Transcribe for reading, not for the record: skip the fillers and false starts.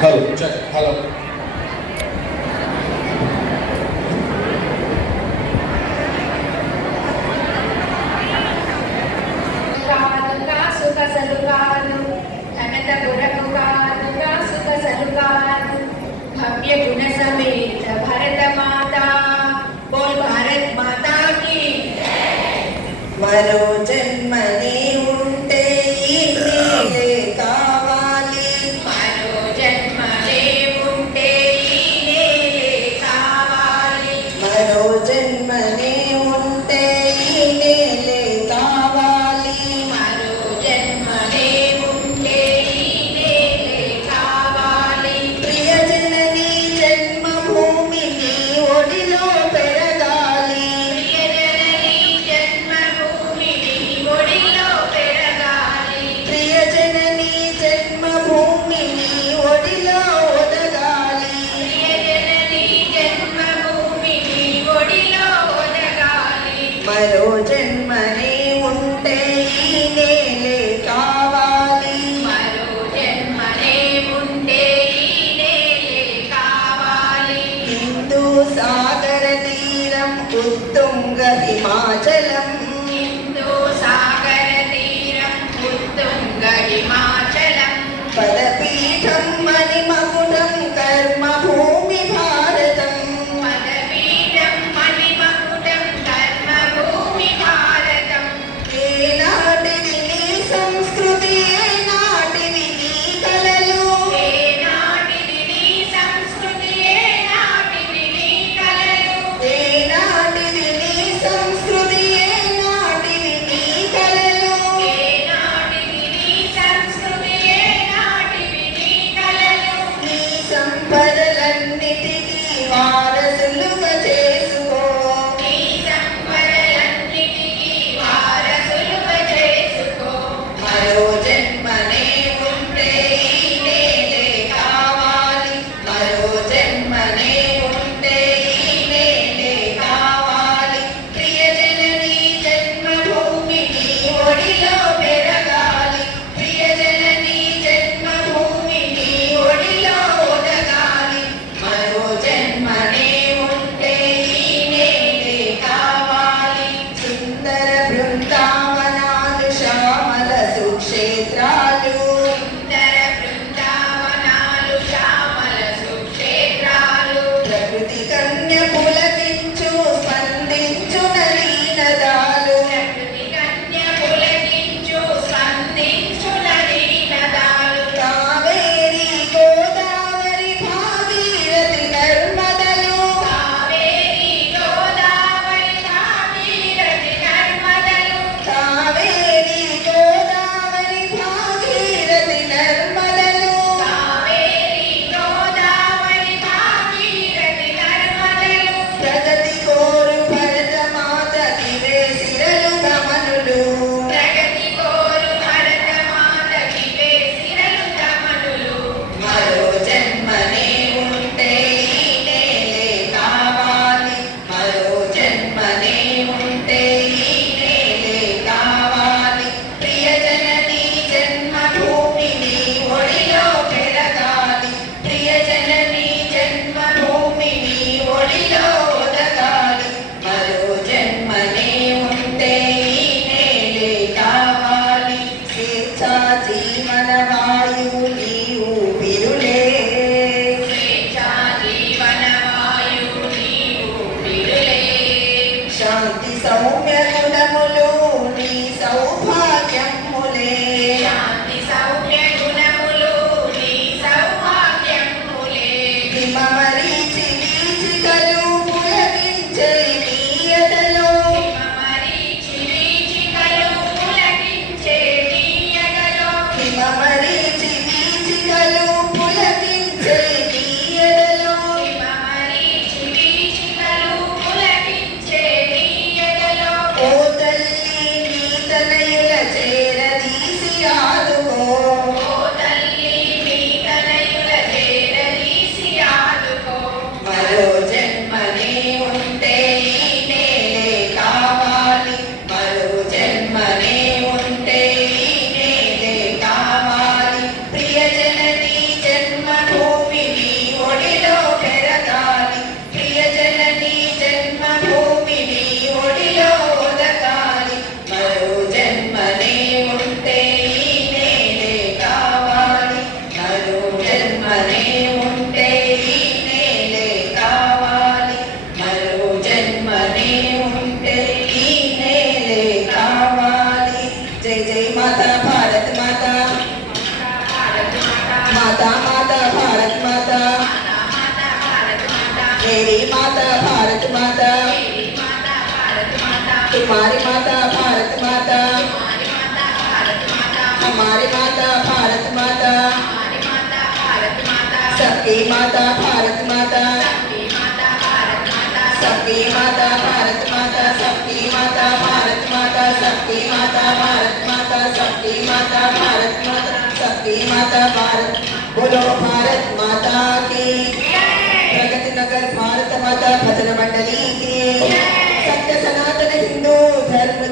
Hello hello भव्य गुण समेत भारत माता बोल भारत माता की मरो जन्मने ఉంటే ఈ నేలే కావాలి మరో జన్మలే ఉంటే ఈ నేలే కావాలి మరో జన్మనే ఉంటే ఈ నేలే కావాలి మరో జన్మలే ఉంటే ఈ నేలే కావాలి ప్రియజనని జన్మభూమిని ఒడిలో పెరగాలి ప్రియజనని జన్మభూమిని ఒడిలో పెరగాలి ప్రియజనని జన్మభూమిని ఒడిలో ఒదగాలి ప్రియజనని జన్మభూమిని ఒడిలో ఒదగాలి మరో జన్మనే ఉంటే ఈ నేలే కావాలి మరో జన్మలే ఉంటే ఈ నేలే కావాలి హిందూ సాగర తీరం ఉత్తుంగ హిమాచలం హిందూ సాగర తీరం ఉత్తుంగ హిమాచలం పదపీఠం మణిమకుటం కర్మభూమి భారతం పదపీఠం మణిమకుటం కర్మభూమి భారతం ఏనాటిది నీ సంస్కృతి ఏనాటిది నీ కలలు ఏనాటిది నీ సంస్కృతి ఏనాటిది నీ కలలు ఏనాటిది నీ సంస్కృతి ఏనాటిది నీ కలలు ఏనాటిది నీ సంస్కృతి ఏనాటిది నీ కలలు నీ సంపదలన్నిటికీ వారసులుగా చేసుకో నీ సంపదలన్నిటికీ వారసులుగా చేసుకో మరో జన్మనే ఉంటే ఈ నేలే కావాలి మరో జన్మనే ఉంటే ఈ నేలే కావాలి ప్రియజనని జన్మభూమిని ఒడిలో పెరగాలి ప్రియజనని జన్మభూమిని ఒడిలో ఒదగాలి మరో జన్మనే माता माता भारत माता, माता भारत माता, मेरी माता भारत माता, मेरी माता भारत माता, तुम्हारी माता भारत माता, हमारी माता भारत माता, हमारी माता भारत माता, हमारी माता भारत माता, सबकी माता भारत माता, सबकी माता भारत माता, सबकी माता भारत माता, सबकी माता भारत माता, सबकी माता भारत माता, सबकी माता भारत माता, सबकी माता भारत। बोलो भारत माता की, प्रगति नगर भारत माता भजन मंडली की, सत्य सनातन हिंदू धर्म